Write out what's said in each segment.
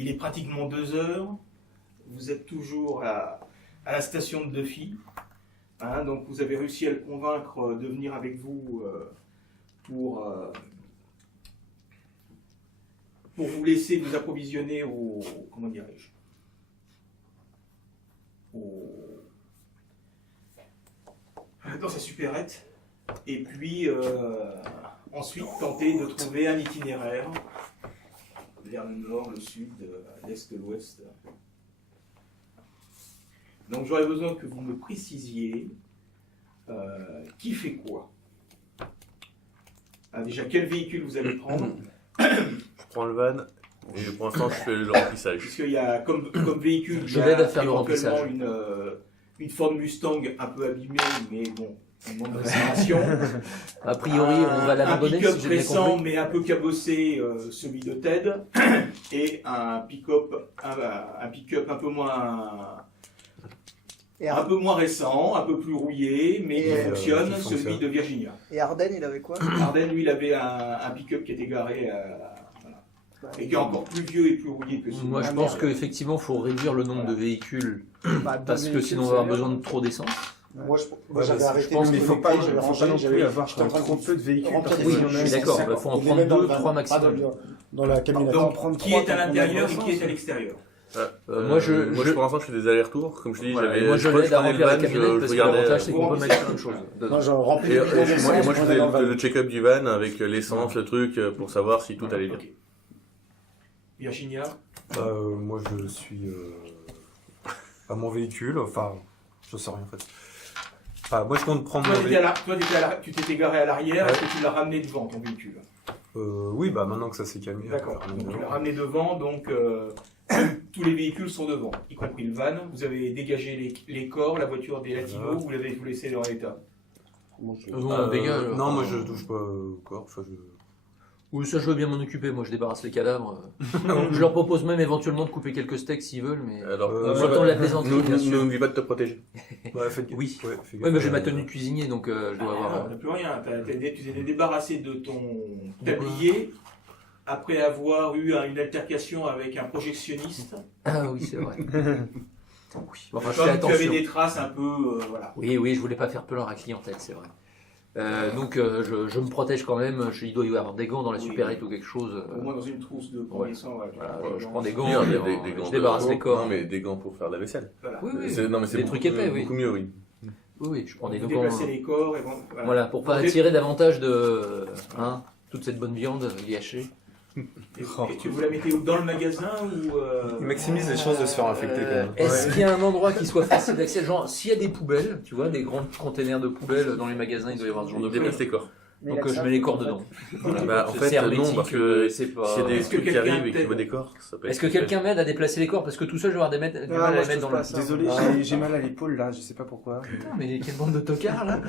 Il est pratiquement 2 heures. Vous êtes toujours à la station de Duffy. Hein, donc vous avez réussi à le convaincre de venir avec vous pour vous laisser vous approvisionner comment dirais-je, dans sa supérette, et puis ensuite tenter de trouver un itinéraire vers le nord, le sud, l'est, l'ouest. Donc j'aurais besoin que vous me précisiez qui fait quoi. Déjà, quel véhicule vous allez prendre? Je prends le van et pour l'instant je fais le remplissage. Puisqu'il y a comme véhicule, Je l'aide à faire le remplissage. Une Ford Mustang un peu abîmée, mais bon, on demande de réparation. A priori, on va l'abandonner. Un pick-up Si j'ai bien récent, compris. mais un peu cabossé, celui de Ted, et un pick-up un peu moins récent, un peu plus rouillé, mais qui fonctionne, qui celui fonctionne. de Virginia. Et Arden, il avait quoi? Arden, lui, il avait un pick-up qui était garé, et qui est encore plus vieux et plus rouillé que celui. Moi, je pense qu'effectivement, il faut réduire le nombre de véhicules parce que sinon, on va avoir besoin de trop d'essence. Moi, j'avais arrêté. je pense de qu'il faut pas, j'avais faut rangé, pas non j'avais- plus avoir j'étais en train de trop peu de véhicules. remplir parce des qu'il y en a- Oui, je suis d'accord, il faut en Et les prendre mettre dans 2, le van. 3 maximum. Dans la camionnette. Donc, qui est à l'intérieur et qui est à l'extérieur? Moi, Pour l'instant je fais des allers-retours, comme je te dis, Voilà, j'avais. moi, je l'aide à prenais le remplir la van, camionnette parce que regardais, l'avantage, c'est qu'on peut vous mettre plein de choses Moi, dedans. je remplis Et, le bidon moi d'essence, je je faisais dans le van. le check-up du van avec l'essence, le truc, pour savoir si tout allait bien. Ok. Virginia? Moi, je suis à mon véhicule. Enfin, je sais rien en fait. Enfin, moi, je compte prendre Toi, mon véhicule. tu t'étais garé à l'arrière, Ouais. est-ce que tu l'as ramené devant ton véhicule? Oui, bah maintenant que ça s'est calmé. D'accord. on va Donc, faire tu un l'as peu. ramené devant, donc tous les véhicules sont devant, y compris le van. Vous avez dégagé les corps, la voiture des latinos, Voilà. vous l'avez laissé dans l'état. Moi, je- Non, on dégage. Non, moi, je touche pas au corps. Enfin, Oui, ça, je veux bien m'en occuper. Moi, je débarrasse les cadavres. Je leur propose même éventuellement de couper quelques steaks s'ils veulent, mais. Alors, Sur le temps de la plaisanterie, bien sûr. n'oublie pas de te protéger. Ouais, faites gaffe. Oui. Ouais, fais Ouais, gaffe. mais j'ai ma tenue de cuisinier, donc je dois avoir. Tu n'as plus rien, tu t'es débarrassé de ton tablier après avoir eu une altercation avec un projectionniste. Ah oui, c'est vrai. Oui. Enfin, je Comme fais tu avais attention. des traces un peu, voilà. Oui, je voulais pas faire peur à la clientèle, c'est vrai. Donc je me protège quand même. Il doit y avoir des gants dans la Oui. supérette ou quelque chose. Au moins dans une trousse de premier sang. Voilà, Voilà, je prends des Il gants, y a et des gants je débarrasse de- les corps. Non, mais des gants pour faire la vaisselle. Voilà. Oui, oui. Non, mais c'est Des beaucoup, trucs épais, oui. beaucoup mieux, oui. Oui, je prends des Vous gants. déplacez les corps et Voilà, pour pas attirer davantage de toute cette bonne viande gâchée. Et tu vous la mettez où, dans le magasin ou Il maximise les chances de se faire infecter quand même. Est-ce qu'il y a un endroit qui soit facile d'accès? Genre, s'il y a des poubelles, tu vois, des grands containers de poubelles dans les magasins, il doit y avoir ce genre de Déplace trucs. les corps. Mais Donc là, je ça- mets les corps dedans. Bah, en C'est fait, hermétique, non, parce que c'est pas. s'il y a des Est-ce que trucs qui quelqu'un arrivent et qui t'aide voient des corps, ça peut être. Est-ce que quelqu'un m'aide à déplacer les corps? Parce que tout seul, je vais avoir du mal à moi, les je mettre touche dans pas le. à ça. Désolé, j'ai mal à l'épaule là, je sais pas pourquoi. Putain, mais quelle bande de tocards là!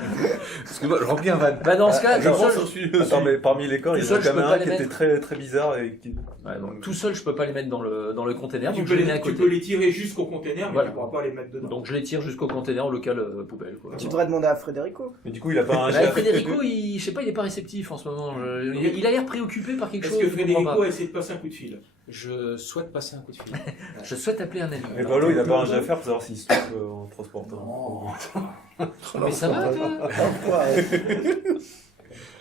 Excuse-moi, je remplis un van. Bah, dans ce cas, Je tout pense seul. Attends, mais parmi les corps, Tout il y en seul, a je quand peux même pas un les qui était mettre. très très bizarre et qui. Ouais, donc, tout seul, je peux pas les mettre dans le conteneur, tu donc peux, je les mets à tu peux côté. les tirer jusqu'au conteneur, mais Voilà. tu ne pourras pas les mettre dedans. Donc je les tire jusqu'au conteneur local poubelle. Quoi. Tu devrais demander à Frédérico. Mais du coup, il a pas un Bah, chef. Frédérico, je sais pas, il est pas réceptif en ce moment. Il a l'air préoccupé par quelque Est-ce chose. que je comprends Frédérico pas. a essayé de passer un coup de fil? Je souhaite passer un coup de fil. Je souhaite appeler un ami. Mais Paolo, il a pas un jet à faire pour savoir s'il se trompe en transportant. Mais ça va, toi? Pourquoi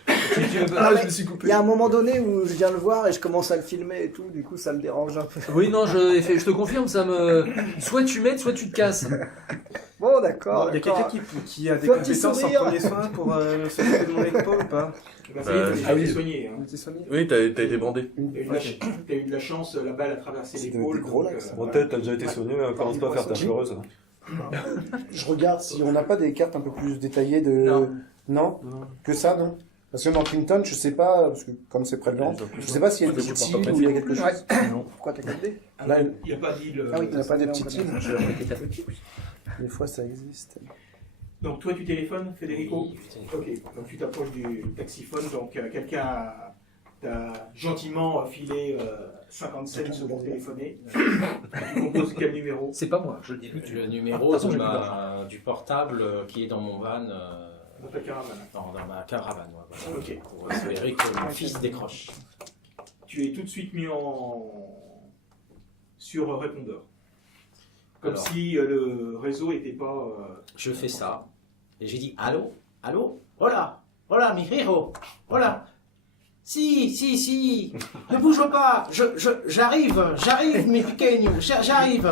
Je me suis coupé. Il y a un moment donné où je viens le voir et je commence à le filmer et tout, du coup ça le dérange un peu. Oui, non, je te confirme, ça me. Soit tu m'aides, soit tu te casses. Bon, d'accord. Il y a d'accord. quelqu'un qui a des Fais un petit compétences en sourire. premier soin pour s'occuper de mon épaule ou pas? Bah, ça y est, Ah t'as oui. été soigné. Hein. On était soigné. Oui, t'as été bandé. T'as eu de la chance, la balle a traversé C'était l'épaule. des gros donc, lacs, ça. Bon, peut-être t'as déjà été soigné, commence pas à faire ta pleureuse. Je regarde si on n'a pas des cartes un peu plus détaillées de. Non. Non. Que ça, non. Parce que dans Clinton, je sais pas, parce que comme c'est près de Londres, je sais pas s'il y a une petite île ou il y a quelque chose. Pourquoi t'as 4D Là, Il n'y a pas d'île. Ah oui, il n'y a pas des petites on îles. connaît. Des fois, ça existe. Donc toi tu téléphones, Federico? Oui, je téléphone. Ok, donc tu t'approches du taxiphone, donc quelqu'un t'a gentiment filé 50 cents pour téléphoner. Tu composes quel numéro? C'est pas moi, je le dis. Le numéro J'ai plus du portable qui est dans mon van, Dans ta caravane. dans ma caravane. Ouais, voilà, Ok. pour espérer que mon fils décroche. Tu es tout de suite mis en sur répondeur. Comme Alors. si le réseau n'était pas... Je fais ça. Et j'ai dit, allô? Allô? Hola! Hola, mi hijo! Hola! Si! Ne bouge pas! J'arrive, mi pequeño! J'arrive!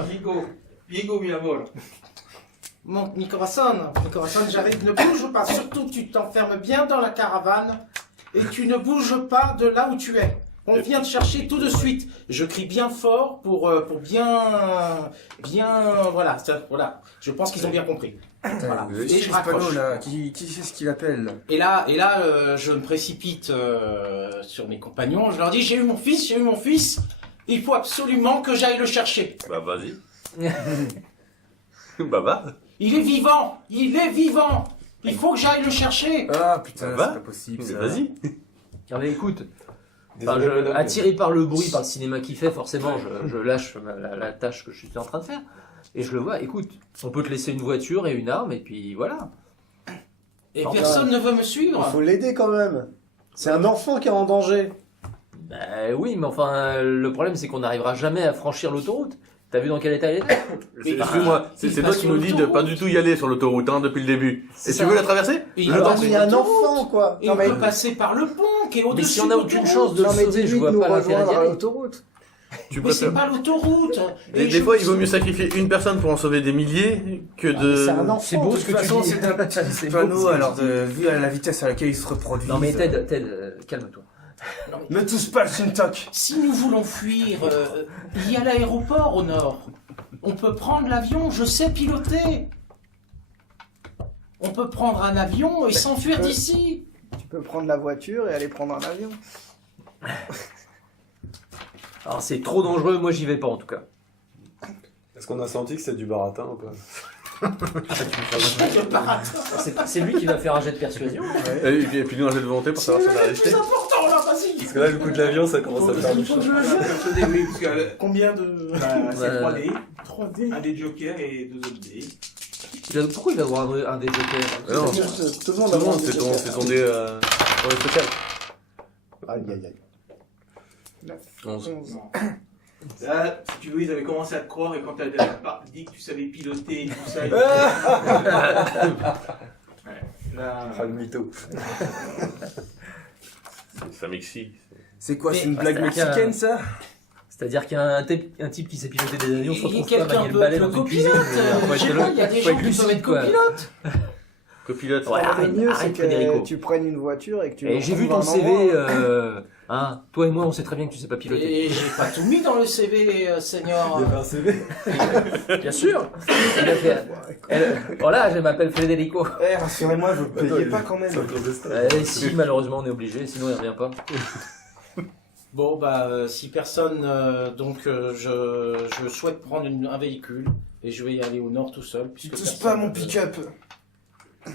Diego, mi amor. Mi corazón, j'arrive, ne bouge pas. Surtout, tu t'enfermes bien dans la caravane et tu ne bouges pas de là où tu es. On vient te chercher tout de suite. Je crie bien fort pour bien, voilà, voilà. Je pense qu'ils ont bien compris. Voilà. Le Et je raccroche. là, qui c'est ce qu'il appelle? Et là, je me précipite sur mes compagnons. Je leur dis, j'ai eu mon fils. Il faut absolument que j'aille le chercher. Bah vas-y. Bah va. Il est vivant. Il faut que j'aille le chercher. Ah putain, Va. c'est pas possible. Mais Ça. vas-y. Ah, mais écoute, Désolé, madame, attiré par le bruit, par le cinéma qu'il fait, forcément, je lâche la tâche que je suis en train de faire. Et je le vois, écoute, on peut te laisser une voiture et une arme, et puis voilà. Et Enfin, personne ne veut me Il suivre. faut l'aider quand même. C'est un enfant qui est en danger. Ben oui, mais enfin, le problème, c'est qu'on n'arrivera jamais à franchir l'autoroute. T'as vu dans quel état elle était? Excuse-moi, c'est toi qui nous dis de pas du tout y aller sur l'autoroute hein, depuis le début. Et tu veux la traverser? Il Attends, peut mais il y a un passer enfant quoi. Et Non, on mais... peut passer par le pont qui est Mais au-dessus si on n'a de aucune l'autoroute. chance de le Non, mais sauver, je dis-lui vois de nous pas l'intérêt d'y rejoindre à aller. l'autoroute. Tu Mais c'est préfères... pas l'autoroute. Et des fois, il vaut mieux sacrifier une personne pour en sauver des milliers que de... C'est un enfant. C'est beau de ce toute que tu façon, dis. C'est un petit C'est panneau, beau. alors vu à la vitesse à laquelle il se reproduit. Non mais Ted, calme-toi. Ne touche pas le Shintok. Si nous voulons fuir, il y a l'aéroport au nord. On peut prendre l'avion, je sais piloter. On peut prendre un avion et s'enfuir d'ici. Tu peux prendre la voiture et aller prendre un avion. Alors c'est trop dangereux, moi j'y vais pas en tout cas. Est-ce qu'on a senti que c'est du baratin ou pas? C'est lui qui va faire un jet de persuasion. Et puis nous, un jet de volonté pour savoir si on a C'est resté. important là, vas-y. Parce que là, le coup de l'avion, ça commence à faire du choc. Oui, parce que Combien de... c'est 3D, 3D. un des jokers et 2 autres dés. Pourquoi il va avoir un des jokers? Non, Tout le tout monde le a monde, des c'est ton jokers. dé spécial. Aïe aïe aïe. 11. Là, si tu veux, ils avaient commencé à te croire et quand tu as dit que tu savais piloter et tout ça. Là, Ah, le mytho. Ça m'excite. C'est quoi, c'est Mais- une blague c'est-à-dire mexicaine ça? C'est-à-dire qu'il y a un type qui sait piloter des avions, se Il y a retrouve pas quelqu'un manier le peut balai être dans le une cuisine. copilote. Faut Je sais être pas, il y a des faut gens être qui peuvent lucide, être quoi. copilotes. Copilote. Ouais, Le mieux, c'est arrête, Federico. que tu prennes une voiture et que tu. Et j'ai vu retrouves ton un CV, endroit. hein, toi et moi on sait très bien que tu sais pas piloter. Et j'ai pas tout mis dans le CV, senior. Il y avait un CV. Bien sûr. Voilà, je m'appelle Federico. Eh, rassurez-moi, vous ne payez pas quand même. C'est un clandestin. Si malheureusement on est obligé, sinon il revient pas. Bon, bah, si personne, je souhaite prendre un véhicule et je vais y aller au nord tout seul. Tu puisque touches personne pas à mon ne peut- pick-up.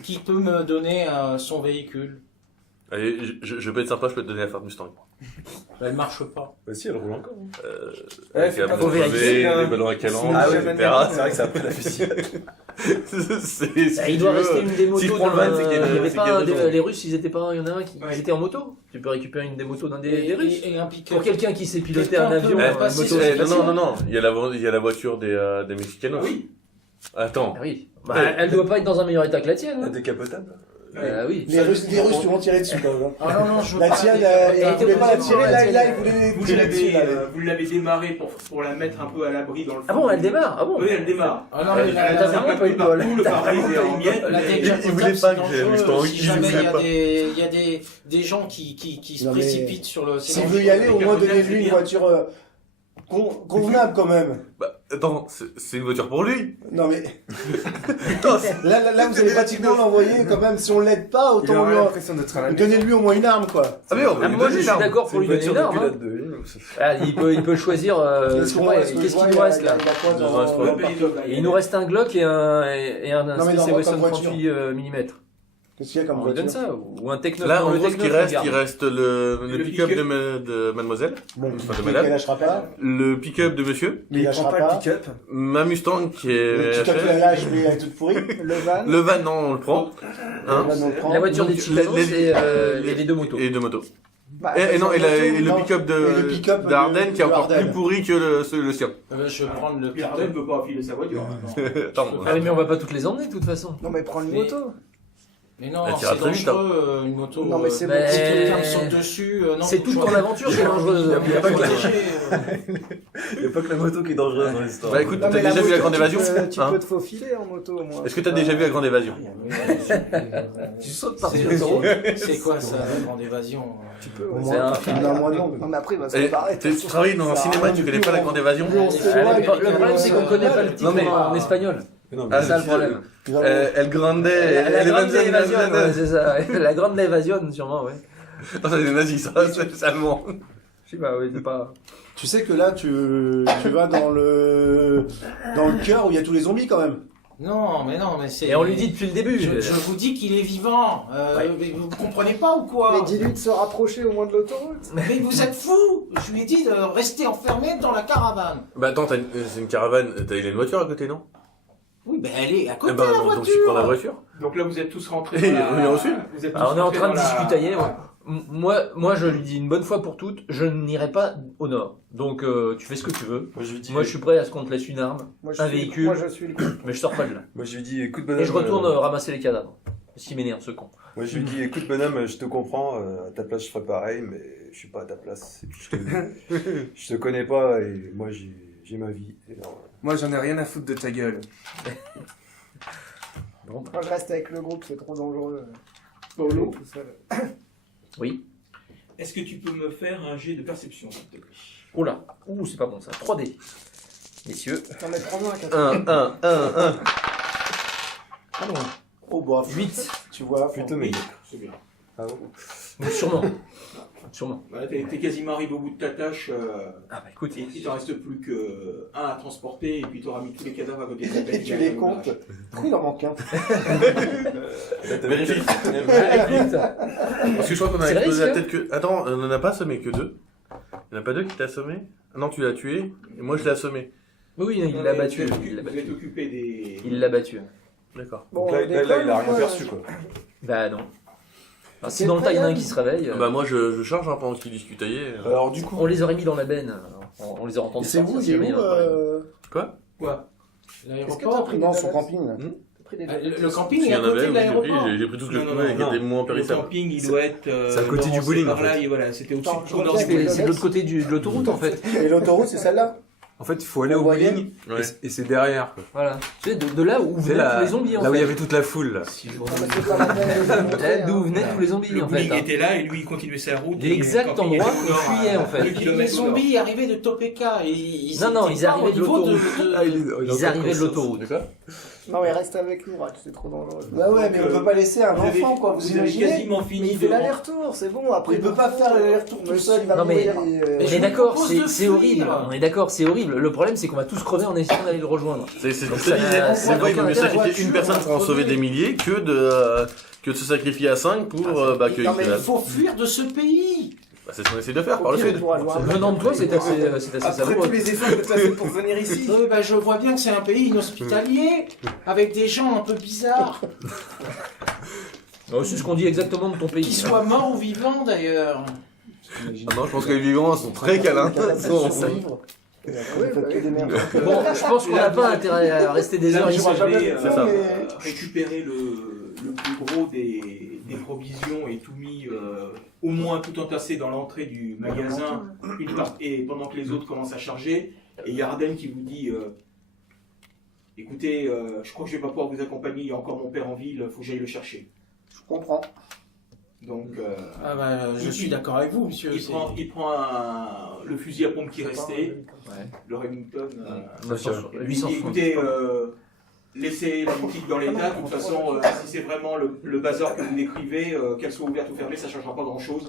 Qui peut me donner son véhicule? Allez, je peux être sympa, je peux te donner la Ford Mustang. Bah, elle marche pas. Bah si, elle roule encore. Avec la faut bombe vérifier, crevée, hein. les ballons à calandre, Ah oui, etc. C'est vrai que ça a pris la fusillade. Il doit rester une des motos. Si je prends le van, c'est qu'il y a il y avait c'est pas qu'il y a un deux des- ans. les Russes, ils étaient pas, il y en a un qui Ouais. ils étaient en moto. Tu peux récupérer une des motos d'un des Russes. Et un pick-up. Pour quelqu'un qui sait piloter un Quelqu'un peut avion, me une passer moto, sur c'est les facile. Non, il y a la voiture des Mexicanos. Oui. Attends. Ah oui. Bah, elle doit pas être dans un meilleur état que la tienne. La Hein. décapotable. Oui. Les Russes qui vont tirer dessus quand même. Ah non, je veux La pas tienne, des- il voulait pas la tirer, là, tienne. il voulait Vous tirer dessus. l'avez démarré pour la mettre un peu à l'abri dans le fond. Ah bon, elle démarre. Ah bon. Oui, elle démarre. Ah non, mais Elle la- a t'as vraiment vraiment pas eu de bol. Le pare-brise est en miettes. La mais- décapotable, il voulait c'est pas que j'ai dangereux. Mustang, Si il jamais voulait pas. il y a des gens qui se Non, mais précipitent sur le... S'il veut y aller, au moins donnez-lui une voiture convenable quand même. Bah, attends, c'est une voiture pour lui. Non mais. Là, vous allez pratiquement l'envoyer quand même. Si on l'aide pas, Il autant aura lui l'impression d'être à la maison. donnez-lui au moins une arme quoi. Ah mais on va Ah, lui moi je donner suis l'arme. d'accord pour lui donner une arme. Hein. pilote de ligne. Ah, il peut choisir. Je sais pas, qu'est-ce qu'il nous reste là? Il nous reste un Glock et un Non, mais CC dans Wesson votre voiture. 38 mm. Qu'est-ce qu'il y a comme On lui donne voiture ça ou un Tech 9. Là, non, en le gros, Tech ce qui 9, reste, regarde. il reste le pick-up de mademoiselle, Bon, enfin de il madame, lâchera pas. le pick-up de monsieur, Mais il prend lâchera pas pas. le pick-up. ma Mustang qui Le est petit qui la lâche, mais elle est toute pourrie. Le van. le van, non, on le prend, hein, Là, on le prend. La voiture des Donc, Chicanos les- et les deux motos. et deux motos. Bah, Et non, et le non, pick-up et le pick-up de Ardennes qui est de encore Ardennes. plus pourri que le sien. Je vais prendre le Pierre ne veut pas enfiler sa voiture. Attends, Ah oui, mais on va pas toutes les emmener de toute façon. Non, mais prends une Mais- moto. Mais non, Elle tira c'est très vite, dangereux, une moto. Non, mais c'est mais- Si quelqu'un me saute dessus, non. C'est faut toute que je ton aventure qui est dangereuse. Il y a pas que la- protéger, Il n'y a pas que la moto qui est dangereuse dans l'histoire. Bah écoute, Non, t'as mais déjà vu la moto, Grande Évasion Tu hein peux te faufiler en moto au moins. Est-ce que t'as déjà vu la Grande Évasion Tu sautes par C'est- l'autoroute. C'est quoi ça, la grande évasion? Tu peux, Au ouais. C'est moins, un film d'un mois de long. Non, mais après, il va se Et préparer. Tu travailles dans un cinéma, tu connais pas la Grande Évasion Plus on Le s'éloigne, problème, c'est qu'on connaît pas le titre Non, mais- en espagnol. Non, Ah, C'est ça le problème. El Grande... La grande Évasion, évasion, ouais, c'est ça. La grande évasion, sûrement, ouais. Non, c'est des nazis, ça, c'est allemand. Je sais pas, oui, c'est pas. Tu sais que là, tu vas dans le cœur où il y a tous les zombies quand même. Non, mais c'est. Et on lui dit depuis le début. Je vous dis qu'il est vivant. Mais vous comprenez pas ou quoi? Mais dis-lui de se rapprocher au moins de l'autoroute. Mais vous êtes fous! Je lui ai dit de rester enfermé dans la caravane. Bah attends, c'est une caravane, il a une voiture à côté, non Oui, ben elle est à côté Eh ben, de la donc voiture. tu prends la voiture. Donc là, vous êtes tous rentrés. Et dans la- on est reçu. Vous êtes tous Alors, on est en rentrés train de dans la- discutailler. Ouais. Moi, je lui dis une bonne fois pour toutes, je n'irai pas au nord. Donc, tu fais ce que tu veux. Moi, je lui dis, Moi, je suis prêt à ce qu'on te laisse une arme, Moi, un véhicule, Moi, je suis le mais je sors pas de là. moi, je lui dis, écoute, bonhomme. Et je retourne ramasser les cadavres. Parce qu'il m'énerve, ce con. Moi, je lui dis, écoute, bonhomme, je te comprends. À ta place, je ferais pareil, mais je suis pas à ta place. Et puis, je te connais pas et moi, j'ai ma vie. Et alors, Moi, j'en ai rien à foutre de ta gueule. Bon, bah. Moi, je reste avec le groupe, c'est trop dangereux. Paulo, Tout seul. Oui. est-ce que tu peux me faire un jet de perception, s'il te plaît? Oh là. Ouh, c'est pas bon ça. 3D. Messieurs. T'en mets 3 à 4. 1. Ah non. Oh bah, 8. tu vois, plutôt, Oui, mais. c'est bien. Ah bon. Sûrement. Sûrement. Voilà, t'es quasiment arrivé au bout de ta tâche. Ah bah écoute. Il t'en reste plus que un à transporter et puis tu auras mis tous les cadavres à côté de la bête. tu les comptes. Pourquoi il en manque un? Vérifie. Écoute. Parce que je crois qu'on a C'est explosé la risque, tête que... Attends, on en a pas assommé que 2. Il n'y en a pas 2 qui t'a assommé? Ah non, tu l'as tué, et moi je l'ai assommé. Oui, il l'a battu. Vous Il l'a êtes battu. occupé des. Il l'a battu. D'accord. Bon, Donc là, on il a décolle, rien quoi. perçu, quoi. Bah non. Enfin, si C'est dans le tas il y en a un incroyable. qui se réveille, Bah moi je charge hein, pendant qu'ils discutaient. Alors, du coup, on les aurait mis dans la benne. On les aurait entendus. Et c'est sortir où, s'il il y avait est eu où un problème. Quoi? Est-ce que t'as L'aéroport. pris Non, des son donuts camping. Là. T'as pris des Le donuts camping S'il est y à en côté avait, de oui, l'aéroport. j'ai pris tout ce que je Non, pouvais, non, qui non. était moins Le périssable. camping, il doit être. c'est à côté du avancé bowling, par en là, fait. et voilà, c'était au-dessus Attends, de je tout nord. regarde. C'est de l'autre côté de l'autoroute en fait. Et l'autoroute, c'est celle-là? en fait, il faut aller au Voyez bowling Ouais. et c'est derrière, quoi. Voilà. Tu sais, de là où C'est venaient là, tous les zombies en là où il y fait. avait toute la foule, là. Non, mais c'est pas la peine de les montrer, Là d'où hein. venaient tous les zombies Le en bowling fait. hein. était là et lui il continuait sa route. et L'exact le camping endroit était où au nord, on fuyait, en fait. deux Les kilomètres au nord. zombies arrivaient de Topeka. Et ils Non, étaient ils pas arrivaient au de niveau l'autoroute. Ah, il est- Ils arrivaient de l'autoroute. Non, mais reste avec nous, Rack, c'est trop dangereux. Bah ouais, mais on peut pas laisser un Vous avez- enfant, quoi. Vous vous avez imaginez? quasiment Mais fini il fait de l'aller-retour, c'est bon. Après, Il peut pas faire l'aller-retour tout seul, il va Non, mais- mourir. On je est vous d'accord, propose de c'est fuir. horrible. On est d'accord, c'est horrible. Le problème, c'est qu'on va tous crever en essayant d'aller le rejoindre. C'est ce que Donc je te ça- disais. ça C'est n'a vrai qu'il vaut aucun mieux intérêt. sacrifier une personne pour en sauver des milliers que de se sacrifier à 5 pour bah, que Non, mais il bah, faut fuir de ce pays. c'est ce qu'on essaie de faire par le sud. Venant de toi, c'est assez Après savoureux. tous les efforts que tu as fait pour venir ici. Non, mais bah, je vois bien que c'est un pays inhospitalier, avec des gens un peu bizarres, C'est ce qu'on dit exactement de ton pays. qui soient morts ou vivants d'ailleurs. Ah non, je pense que les vivants sont très câlins. Sont- Bon, je pense qu'on n'a pas intérêt à rester des heures Là, ici. vous avez c'est ça. récupéré le plus gros des provisions et tout mis, au moins tout entassé dans l'entrée du magasin, et pendant que les autres commencent à charger. Et il y a Arden qui vous dit écoutez, je crois que je vais pas pouvoir vous accompagner, il y a encore mon père en ville, il faut que j'aille le chercher. Je comprends. Donc, Ah bah, je suis d'accord avec vous, monsieur. il prend le fusil à pompe qui restait, Ouais. le Remington. 900, Il dit 800 francs. écoutez, laissez la boutique dans l'état, de toute façon, si c'est vraiment le bazar que vous décrivez, qu'elle soit ouverte ou fermée, ça ne changera pas grand-chose.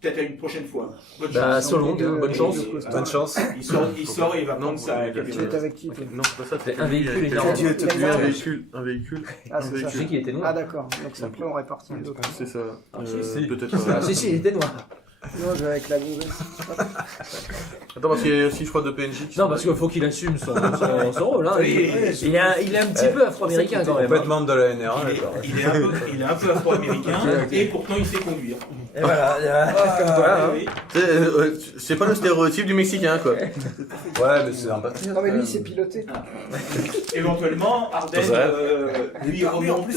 Peut-être à une prochaine fois. Bonne Bah, chance. so long, bonne chance. Bonne chance. Il sort et il va prendre sa Tu camionnette. es avec qui toi? Non, c'est pas ça. C'est un véhicule Il énorme. a Dieu te Il a un une véhicule. Un véhicule. Ah, c'est Je ça. sais qu'il était Ah, noir. d'accord. Donc c'est après on répartit les autres. C'est ça. si. Peut-être. Ah, si, il était noir. Non, je vais avec la gonzesse. Attends, parce qu'il y a aussi, je crois, deux PNJ qui Non, sont- parce qu'il faut qu'il assume son rôle. Hein. Oui, Il est un petit peu afro-américain quand On même. peut hein. être membre de la NRA, Il est- d'accord. il est un peu afro-américain et pourtant il sait conduire. Et voilà, comme toi. Ah, Hein. oui. C'est pas le stéréotype du Mexicain, quoi. Ouais, mais c'est un patriote. Non mais lui c'est piloté. Éventuellement, Arden, Ça lui remonte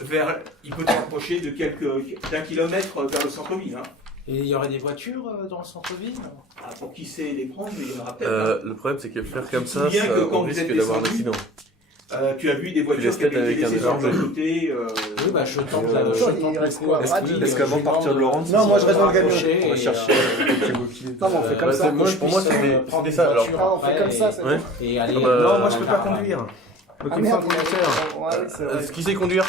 vers. Il peut te rapprocher d'un kilomètre vers le centre-ville. Hein. Et il y aurait des voitures dans le centre-ville? Ah, pour qui sait les prendre, mais il y en aura peut-être. Le problème, c'est que faire comme Tu te ça, souviens que quand on vous risque êtes d'avoir un descendu, accident. Tu as vu des voitures laisses qui avaient avec été un laissées sur le danger. côté. Oui, bah je tente la Attends, il reste quoi? Est-ce qu'avant de partir de Laurent, Non, moi je reste dans le camion. On va chercher Non mais on fait comme ça. Pour moi, c'était ça. Alors, Ah, on fait comme ça, c'est ouais. Et aller. Non, moi je peux pas conduire. Donc Ah il me faut un merde, conducteur. ouais, c'est vrai. Qui sait conduire?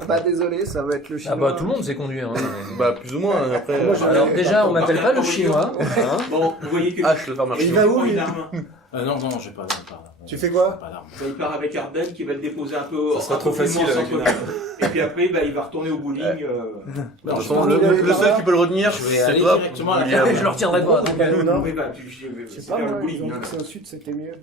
Ah bah désolé, ça va être le chinois. Ah bah tout le monde sait conduire. Hein. Bah, plus ou moins. Après, Alors déjà, on m'appelle pas le chinois. Hein. Bon, vous voyez que. je le faire marcher. Il va où, une lui arme. Non, non, j'ai pas d'arme. Tu fais quoi? Pas d'arme. Il part avec Arden qui va le déposer un peu. Ça sera un trop peu plus facile loin avec au une centre-ville. Et puis après, bah, il va retourner au bowling. De toute Non, façon, je pense le seul qui peut le retenir, Je vais c'est aller toi. directement à la William. Je le retiendrai pas. Non. Oui, bah, Je sais c'est pas vers le moi, ils bowling. ont hein. dit que c'est au sud c'était mieux.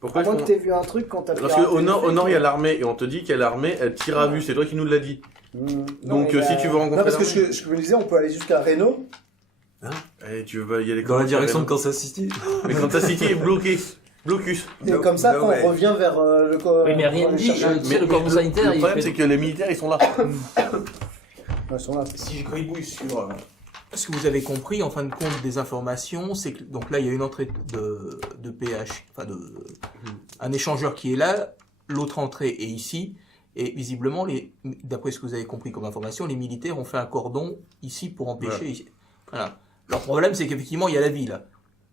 Pourquoi À moins que t'aies vu un truc quand t'as Parce piraté qu'au le nord, fric, il y a l'armée, et on te dit qu'il y a l'armée, elle tire à vue, c'est toi qui nous l'as dit. Non, Donc mais si tu veux rencontrer Non, parce que l'armée, je me disais, on peut aller jusqu'à Reno. tu veux y aller Dans la comment, direction de Reno Kansas City. Mais Kansas City est bloqué. Blocus. Et No- comme ça, no quand way. on revient vers le corps. Oui, mais rien ne dit. Tu sais, le cordon sanitaire, le il problème, fait. c'est que les militaires, ils sont là. Ils sont là. Si je gribouille sur. Ce que vous avez compris, en fin de compte, des informations, c'est que donc là, il y a une entrée de PH, enfin un échangeur qui est là, l'autre entrée est ici, et visiblement, d'après ce que vous avez compris comme information, les militaires ont fait un cordon ici pour empêcher. Voilà. Leur problème, c'est qu'effectivement, il y a la ville,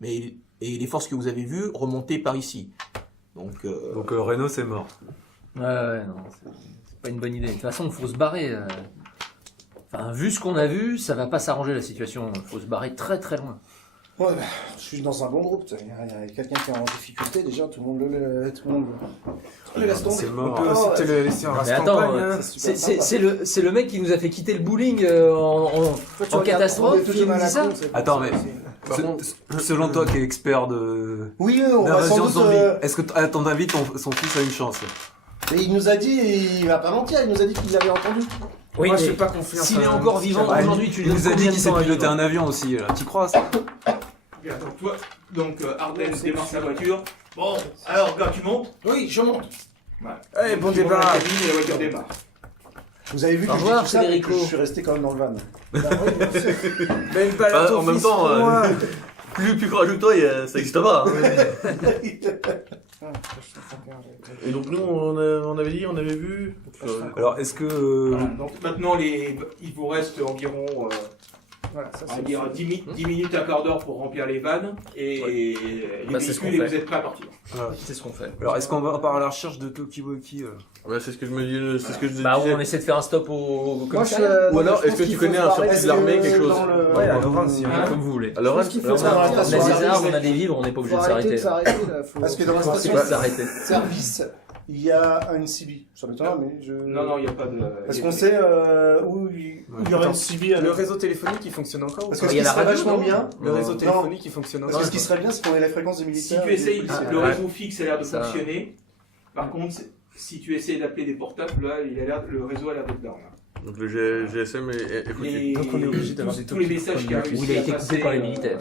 et les forces que vous avez vues remontaient par ici. Donc, Donc Renault c'est mort. Ouais, non, c'est pas une bonne idée. De toute façon, il faut se barrer. Enfin, vu ce qu'on a vu, ça va pas s'arranger la situation. Il faut se barrer très très loin. Ouais, bah, je suis dans un bon groupe. Il y a quelqu'un qui est en difficulté, déjà, tout le monde le laisse tomber. C'est mort. On peut aussi te le laisser en Mais attends, c'est le mec qui nous a fait quitter le bowling en catastrophe qui nous dit ça. Attends, mais Par contre, selon toi qui es expert de Oui, on va sans d'invasion doute... zombie, est-ce que à ton avis son fils a une chance? Et il nous a dit, il va pas mentir, il nous a dit qu'il l'avait entendu. Oui, moi, je mais fais pas confiance. s'il est à- encore vivant Ah, aujourd'hui, tu lui Il donnes nous a dit combien qu'il de sait temps à piloter vivre un avion aussi, là. Tu crois ça? Bien, donc Arden démarre sa voiture. Bon, alors, gars, tu montes. Oui, je monte. Allez, bon tu montes débarras. dans la cabine et la voiture démarre. Vous avez vu Au que je dis revoir, tout ça, mais Federico. que je suis resté quand même dans le van. Mais une balle à ton en même fils, temps, moi. plus courageux que toi, ça n'existe pas. Et donc nous, on avait dit, on avait vu. Alors est-ce que Voilà, donc maintenant, il vous reste environ Voilà, ça on va c'est dire 10 minutes, un quart d'heure pour remplir les vannes et les Bah, c'est ce véhicules qu'on et fait. vous êtes prêts à partir. C'est ce qu'on fait. alors est-ce qu'on va part à la recherche de Tokiwoki Ouais, c'est ce que je me dis, c'est ce que je disais. Bah, on essaie de faire un stop au Moi, commissariat. Ou alors, est-ce que tu connais un surplus de l'armée, quelque chose Ouais, à Laurent, si, Hein, comme vous voulez. Alors, pense qu'il faut On a s'arrêter. des armes, on a des vivres, on n'est pas obligé Faut de arrêter s'arrêter. de s'arrêter là. Faut... Parce que dans la On station va s'arrêter. service, il y a une CB. Ça m'étonne, mais je... Non, il n'y a pas de. Parce qu'on sait où il y aura une CB. Le réseau téléphonique, il fonctionne encore ou Parce pas que ce Il y a qui la serait radio, vachement non bien... Le réseau Non. téléphonique, il fonctionne Parce encore. que ce qui serait bien, c'est qu'on ait la fréquence des Si militaires. tu essayes, le ouais. réseau fixe a l'air de Ça- fonctionner. Par contre, si tu essayes d'appeler des portables, là, le réseau a l'air d'être down. Donc le GSM est foutu. Les- Donc, on est obligé d'avoir des tous les topics messages qui comme- a Où il a réussi à été coupé passer, par les militaires.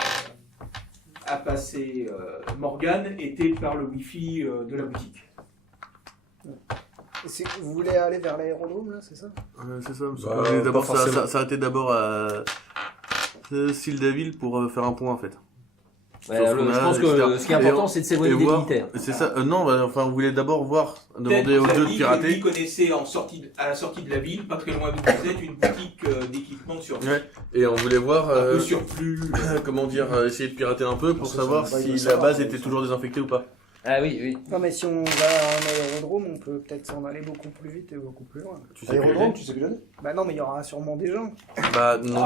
à passer Morgane étaient par le wifi de la boutique. Vous voulez aller vers l'aérodrome là, c'est ça? C'est ça, parce Bah, qu'on voulait d'abord pas forcément. s'arrêter d'abord à Sildaville pour faire un point en fait. Ouais, Sauf je qu'on a- pense que ce qui est important, c'est de s'éloigner des voir- militaires. C'est ça, non, enfin on voulait d'abord voir, demander Peut-être aux vous deux avez de dit que pirater. lui connaissait à la sortie de la ville, pas très loin d'où vous êtes, une boutique d'équipement sur Ouais. Et on voulait voir, un peu surplus. comment dire, essayer de pirater un peu pour Ça, savoir ça va, il si va la savoir, base ça, était ça. toujours désinfectée ou pas. Ah oui, oui. Non mais si on va à un aérodrome, on peut peut-être s'en aller beaucoup plus vite et beaucoup plus loin. Tu sais Aérodrome, tu sais piloter? Bah non mais il y aura sûrement des gens. Bah non.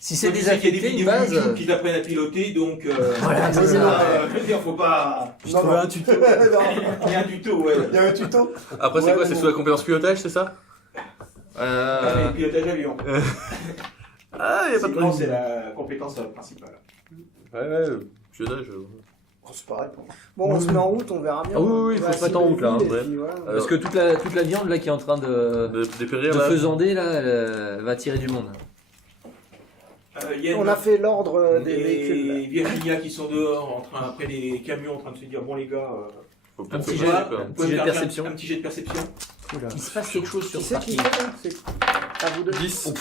Si c'est Tu sais qu'il y a des désaffecté, une vidéos base. YouTube qui t'apprennent à piloter, donc Voilà, c'est ça. je veux dire, faut pas. Non, non. un tuto. Il y a un tuto, ouais. Il y a un tuto. Après c'est Ouais, quoi, mais c'est bon. sous la compétence pilotage, c'est ça Le pilotage avion. Ah, y a pas de Non, problème. c'est la compétence principale. Ouais, pilotage. Oh, c'est pareil. Bon, on se met en route, on verra bien. Ah oui, il faut se mettre en route, là, hein, Et ouais. puis, voilà. Parce que toute la viande là qui est en train de Dépérir là. faisander là, elle va tirer du monde. Yann On a fait l'ordre des et véhicules. là. Virginia qui sont dehors, après les camions, en train de se dire bon les gars, Faut Un pas petit faire jet, ça, quoi. vous pouvez jet de me faire perception. un petit jet de perception. Il se passe quelque chose sur Qui ce c'est qui parking. fait là? C'est à vous deux. 10.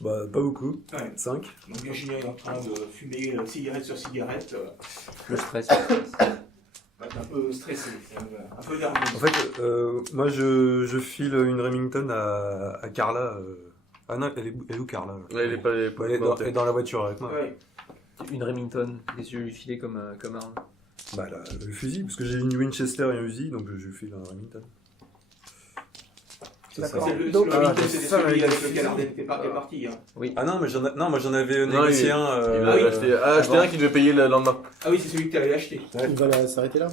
Bah, pas beaucoup. Ouais. 5. Donc Virginia est en train de fumer cigarette sur cigarette, Le stress. un peu stressé, un peu nerveux. En fait, moi je file une Remington à Carla. Ah non, elle est où Carla là Ouais, elle est pas. Elle est pas- Elle est dans la voiture avec moi. Ouais. Une Remington. Qu'est-ce que je lui filais comme arme? Bah, le fusil, parce que j'ai une Winchester et un Uzi, donc je file un Remington. D'accord. C'est le Donc, Remington, ah, c'était ça, celui avec avec le lequel fusil. Arden était parti. Hein. Ah non, mais moi j'en avais Non, négocié il- un. Il Ah oui. a acheté un qui devait payer le lendemain. Ah oui, c'est celui que tu avais acheté. Il va s'arrêter là.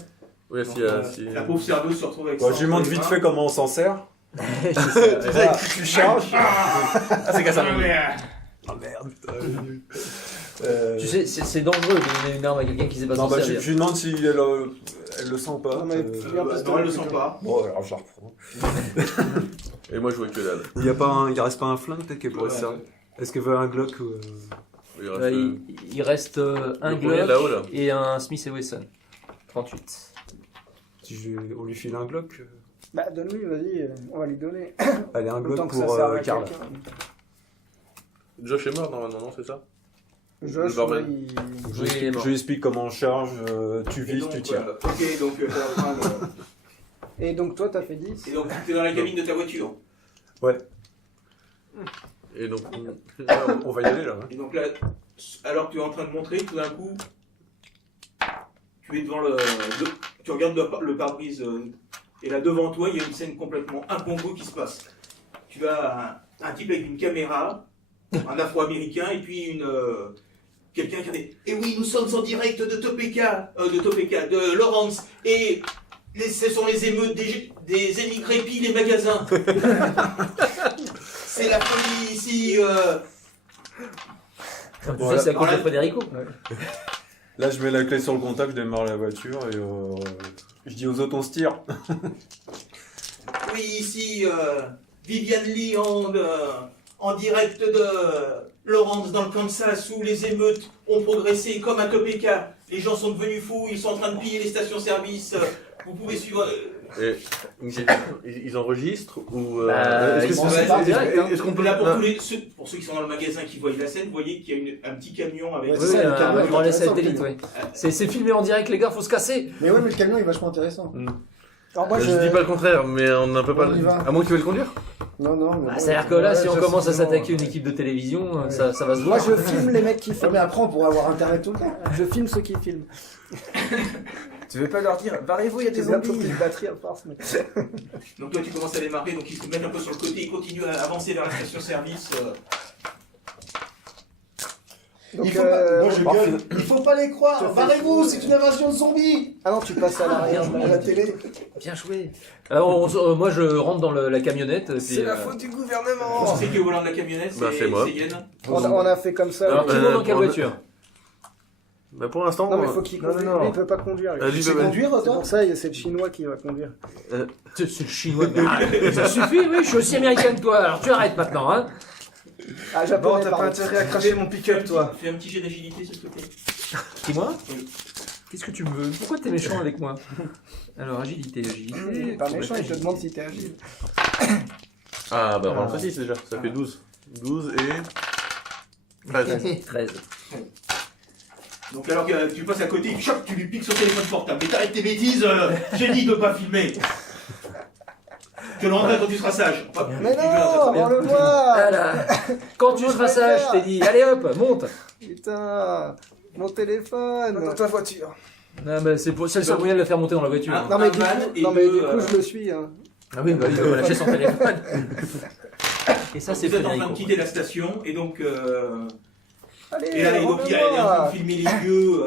Oui, Donc, si. la pauvre serveuse se retrouve avec Bon, ça je lui entre montre les vite mains. fait comment on s'en sert. Voilà. Tu charges. Ah, c'est qu'à ça. Ah merde. Tu sais, c'est dangereux de donner une arme à quelqu'un qui sait pas Non, s'en bah, je servir. lui demande si elle le sent ou pas. Non, mais bien plus Non, elle le sent pas. Bon, alors je la reprends. Et moi, je vois que dalle. Il reste pas un flingue peut-être qu'elle pourrait se servir. Est-ce qu'elle veut un Glock ou. Il reste, Il reste un le premier là-haut, là. Glock et un Smith & Wesson. 38. Si on lui file un Glock. Bah, donne-lui, vas-y, on va lui donner. Allez, un Le temps Glock que ça pour serve à Carla. quelqu'un. Josh est mort normalement, non, c'est ça? Josh, Le barbel. ouais, Je Oui, il est mort. lui explique comment on charge, tu Et vises, donc, tu tires. ok, donc t'es en train de... Et donc, toi, t'as fait 10. Et donc t'es dans la cabine de ta voiture. Et donc. On va y aller là. Hein. Et donc là, alors que tu es en train de montrer, tout d'un coup, tu es devant tu regardes le pare-brise, et là devant toi, il y a une scène complètement incongrue qui se passe. Tu as un type avec une caméra, un afro-américain, et puis quelqu'un qui a dit « Eh oui, nous sommes en direct de Topeka, de Lawrence, et ce sont les émeutes des émigrés pillent les magasins. C'est la folie ici. Tu Voilà. sais, c'est à cause de Voilà. Federico. Là, je mets la clé sur le contact, je démarre la voiture et je dis aux autres on se tire. Oui, ici, Vivian Lee en direct de Lawrence dans le Kansas où les émeutes ont progressé comme à Topeka. Les gens sont devenus fous, ils sont en train de piller les stations-service. Vous pouvez suivre. Et, ils enregistrent ou. Bah, est-ce que ils sont c'est- pas en direct, hein. est-ce qu'on peut Là, pour ceux qui sont dans le magasin qui voient la scène, vous voyez qu'il y a un petit camion avec. Ouais, Oui, c'est ça, le un camion, relais il est satellite, intéressant, ouais. C'est filmé en direct, les gars, faut se casser. Mais ouais, mais le camion est vachement intéressant. Alors, moi, Je dis pas le contraire, mais on ne peut pas. On y va. À moins que tu veuilles le conduire. Non, non. mais Bah, bon, c'est-à-dire que là, ouais, si on ça, commence à sinon, s'attaquer une équipe de télévision, Ouais. ça va se Moi, voir. je filme les mecs qui Ouais, filment. mais après, on pourra avoir internet tout le temps. Je filme ceux qui filment. Tu veux pas leur dire, barrez-vous, il y a des J'ai bientôt zombies. plus de batterie à force. Mais... Donc toi, tu commences à démarrer, donc ils se mettent un peu sur le côté, ils continuent à avancer vers la station-service. Donc, Il faut pas, moi je gueule, il faut pas les je croire. fais Barrez-vous, tout, c'est une invasion de zombies. Ah non, tu passes à l'arrière. À la télé. Bien joué. Moi, je rentre dans la camionnette. puis, C'est la faute du gouvernement. Qui c'est qui est au volant de la camionnette? Bah, c'est moi. C'est Yen. On a fait comme ça. Alors, tu montes dans quelle on- voiture? Bah, pour l'instant. Non, mais faut qu'il Non, conduise. non. Lui, il peut pas conduire. lui. lui, Tu sais bah, conduire, C'est toi pour ça, c'est le chinois qui va conduire. C'est le chinois. Ça suffit, oui, je suis aussi américain que toi. Alors tu arrêtes maintenant, hein. Ah, Bon, japonais, t'as pas pardon. intérêt à cracher mon pick-up, toi. Fais un petit jet d'agilité, s'il te plaît. Dis-moi. Oui. Qu'est-ce que tu me veux? Pourquoi t'es méchant avec moi? Alors, agilité. Il est pas méchant, il te demande si t'es agile. Ah, bah, on 6 déjà. Ça fait 12. 12 et. 13. 13. Donc alors que tu passes à côté, choc, tu lui piques son téléphone portable. Mais t'arrêtes tes bêtises, j'ai dit de pas filmer. Je le rendrai quand tu seras sage. Hop, Mais tu verras, non, on le voit. Voilà. Quand tu seras sage, je t'ai dit, allez hop, monte. Putain, mon téléphone. Dans ta voiture. Non, mais c'est le seul moyen de le faire monter dans la voiture. Ah. Non mais, Un du van coup, et non, mais deux, du coup, je le suis. Hein. Ah oui, bah il va lâcher son téléphone. Et ça, c'est Vous êtes en train de Federico. quitter la station et donc Allez, et là donc il est en train reviens-moi. de filmer les yeux.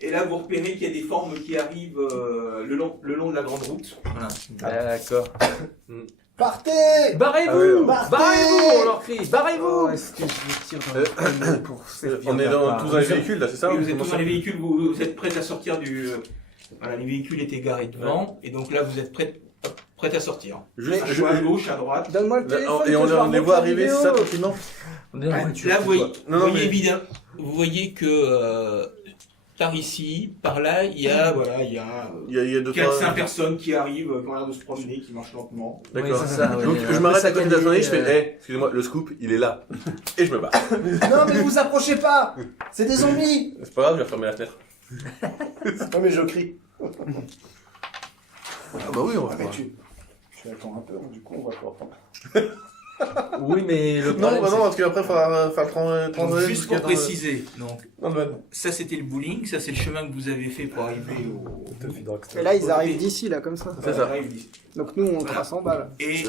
Et là vous repérez qu'il y a des formes qui arrivent le long de la grande route. Voilà. D'accord. Partez Barrez-vous Partez Barrez-vous, on leur crie. Barrez-vous Oh, est-ce que je me tire dans le pour servir On est d'appart. tous dans les véhicules là, c'est ça? Oui, vous êtes Comment tous ça dans les véhicules, vous êtes prêts à sortir du... Voilà, les véhicules étaient garés devant, et donc là vous êtes prêts à sortir. Juste, Un choix à gauche, à droite. Donne-moi le téléphone. et que on je leur les montre voit la arriver, vidéo. c'est ça, tranquillement? On est en voiture. Là, vous voyez, Non, non, mais- vous voyez que par ici, par là, il y a Il y a deux, 4-5 trois... personnes qui arrivent, qui ont l'air de se promener, qui marchent lentement. D'accord. Oui, c'est ça, ouais. Donc Un je peu m'arrête à côté de la saccadé, journée, je fais, excusez-moi, le scoop, il est là. Et je me bats. Non, mais vous approchez pas. C'est des zombies. C'est pas grave, je vais refermer la fenêtre. Non, mais je crie. Ah bah oui, on va Ah, mais voir. tu attends un peu, du coup, on va pouvoir prendre. Oui, mais le Non, problème, bah non, parce qu'après, il faudra faire Donc, 30 juste pour préciser, donc, Non, bah, ça c'était le bowling, ça c'est le chemin que vous avez fait pour arriver Et là, ils arrivent d'ici, là, comme ça. C'est ça. Donc nous, on trace en bas, là. Et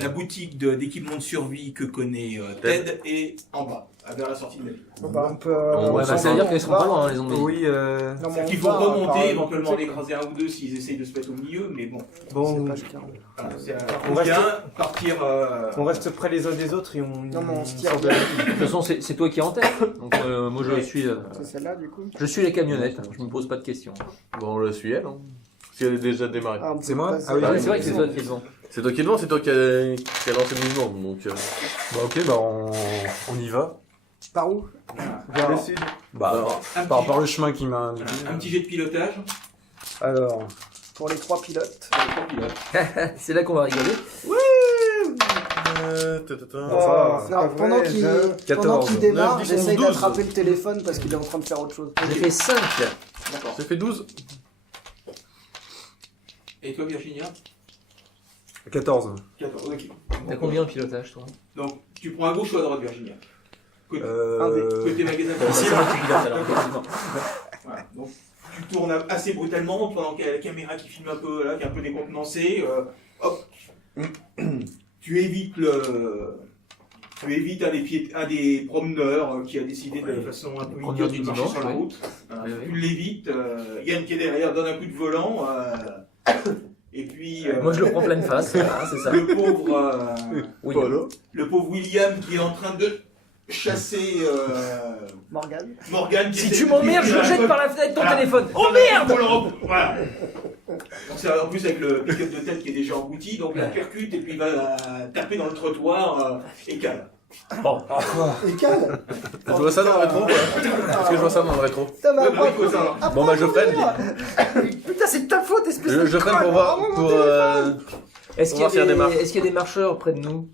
la boutique d'équipement de survie que connaît Ted est en bas, vers la sortie de la ville. Bah, on peut... Ouais, bah, ça veut dire qu'ils seront pas loin, les zombies. Oui, Non, mais on Il faut va, remonter, par- éventuellement en c'est- écraser un ou deux s'ils essayent de se mettre au milieu, mais bon. bon, c'est pas le cas. Voilà, c'est On reste- bien partir. on reste près les uns des autres et on... Non, mais on se tire sort de bien. la- De toute façon, c'est toi qui es en tête. Donc moi, C'est celle-là, du coup. je suis les camionnettes. Je me pose pas de questions. bon, on le suit, elle, hein. Si elle est déjà démarrée. Ah, on peut C'est moi passer- Ah oui, Ah, oui, c'est vrai que c'est oui. toi qui es devant. C'est toi qui es devant, c'est toi qui a lancé le mouvement, donc... Bah ok, bah on y va. Par où Vers le sud. Bah, Alors, Un par petit, rapport au chemin qui m'a indiqué. un petit jet de pilotage. Alors, Pour les 3 pilotes. C'est là qu'on va rigoler. Alors, pendant qu'il 14. démarre, 9, 10, j'essaye 12. d'attraper le téléphone parce qu'il est en train de faire autre chose. J'ai fait 5. D'accord. Ça fait 12. Et toi, Virginia 14. 14. Ok. T'as combien en pilotage, toi? Donc, tu prends à gauche ou à droite, Virginia Côté magasin. C'est moi qui pilote alors, effectivement. Voilà. Donc, tu tournes assez brutalement pendant qu'il y a la caméra qui filme un peu, là, qui est un peu décontenancée. Hop. Tu évites un des promeneurs qui a décidé de façon un peu Promeneur idiote du de marcher dimanche, sur la oui. route. Voilà. Oui, oui. Tu l'évites. Yann qui est derrière donne un coup de volant. Et puis Moi, je le prends pleine face. Voilà, c'est ça. le pauvre Oui. le pauvre William qui est en train de chasser Morgane. Morgane. qui Si essaie tu de m'emmerdes, je tirer le la jette coque. par la fenêtre ton Voilà. téléphone. Oh Voilà, merde! pour le Voilà. Donc c'est en plus avec le pick-up de tête qui est déjà embouti, donc la percute et puis il va taper dans le trottoir et cale. Bon. Et calme. Je vois ça dans le rétro, ouais. Est-ce que je vois ça dans le rétro? Putain, mais Ouais, bah oui, après, faut ça. Bon bah je freine. putain, c'est de ta faute, espèce de Je freine conne. pour voir, pour... Est-ce On va faire qu'il des marches. y a des marcheurs près de nous?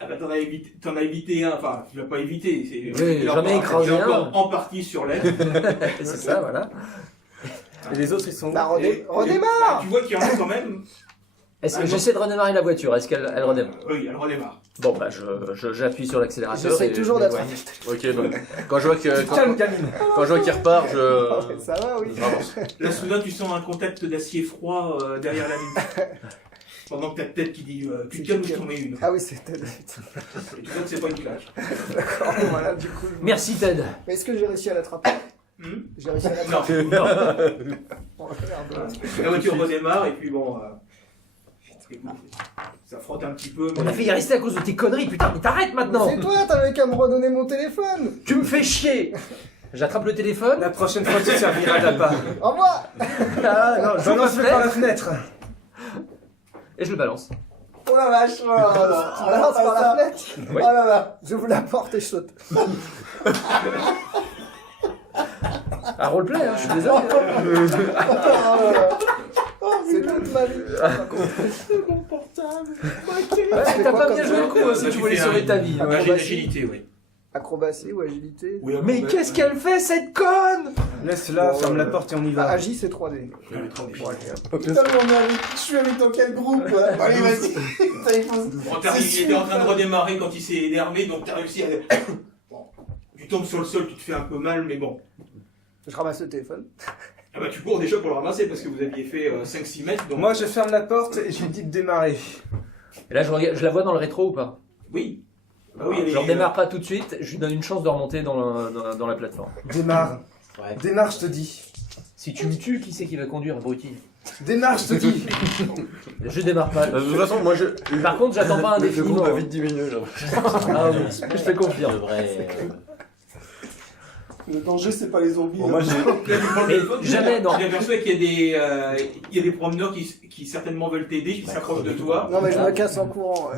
Ah bah t'en as évité un, enfin tu l'as pas évité, Oui, il est j'en ai encore- écrasé il est encore un. en partie sur l'aile. C'est ça, voilà. et les autres ils sont où? Bah, Et- redémarre. Tu vois qu'il y en a quand même. Est-ce que j'essaie de redémarrer la voiture? Est-ce qu'elle redémarre? Oui, elle redémarre. Bon, bah, j'appuie sur l'accélérateur. J'essaie et toujours je m'éloigne. d'attraper. Ok, donc quand je vois que... Calme, gamine. Quand je vois qu'il repart, Ça va, oui. j'avance. Là soudain tu sens un contact d'acier froid derrière la nuque. Pendant que ta tête qui dit tu te calmes ou je t'en mets une. Ah oui, c'était... Et tu vois que c'est pas une claque. D'accord, voilà, du coup... Merci, Ted. Mais est-ce que j'ai réussi à l'attraper? J'ai réussi à l'attraper. Non. Oh, merde. La voiture redémarre et puis bon. Écoute, ça frotte un petit peu. On a failli rester à cause de tes conneries, putain, mais t'arrêtes maintenant. C'est toi, t'avais qu'à me redonner mon téléphone. Tu me fais chier. J'attrape le téléphone. La prochaine fois tu serviras d'appât. Au revoir. Ah, non, j'ouvre la Balance-le par la fenêtre fenêtre. et je le balance. Oh la vache. Oh là là. Tu balances par la fenêtre. Oui. Oh là là. J'ouvre la porte et je saute. Ah, roleplay, hein, je suis désolé. C'est toute ma vie. Ouais, t'as pas bien joué le coup hein, si tu voulais sauver ta vie. hein. Agilité, oui. Acrobatie ou agilité? Mais qu'est-ce qu'elle fait, cette conne? Laisse-la, Bon, ferme la porte et on y Ah, va. Agi, c'est 3D. Putain, je suis avec dans quel groupe? Allez, vas-y. Putain, il faut- Bon, il était en train de redémarrer quand il s'est énervé, donc t'as réussi à. Bon, tu tombes sur le sol, tu te fais un peu mal, mais bon. Je ramasse le téléphone. Ah bah tu cours déjà pour le ramasser parce que vous aviez fait 5-6 mètres. Donc... Moi je ferme la porte et je lui dis de démarrer. Et là, je la vois dans le rétro ou pas? Oui. Bah oui, elle Je est- redémarre pas tout de suite, je lui donne une chance de remonter dans la plateforme. Démarre. Ouais. Démarre, je te dis. Si tu me tues, qui c'est qui va conduire, abruti? Démarre, je te dis. Je démarre pas. De toute façon, moi je. Par contre, j'attends pas Le groupe indéfiniment. a vite diminué, là. Ah oui, je te confirme. Le danger, c'est pas les zombies. Bon, moi, j'ai. Mais jamais dans. Je m'aperçois qu'il y a des promeneurs qui certainement veulent t'aider, qui s'approchent de toi. Non, mais je me casse en courant.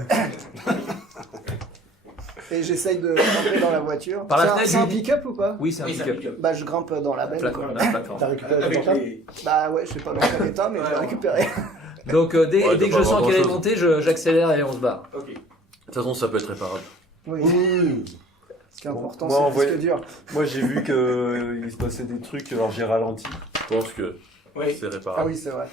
Et j'essaye de rentrer dans la voiture. Par la C'est un- fenêtre, c'est un lui. pick-up ou pas? Oui, c'est un Oui, ça pick-up. pique. Bah, je grimpe dans la benne. Plateforme, quoi. la plateforme. T'as récupéré ton Avec portable les... Bah ouais, je sais pas dans quel état, mais je l'ai récupéré. Donc dès Ouais, que t'as je pas sens qu'elle est grand-chose. montée, j'accélère et on se barre. Ok. De toute façon, ça peut être réparable. Oui. Oui. Ce qui est important, Moi, c'est en le vrai- disque dur. Moi, j'ai vu qu'il se passait des trucs, alors j'ai ralenti. Je pense que Oui. c'est Ah réparable. oui, c'est vrai.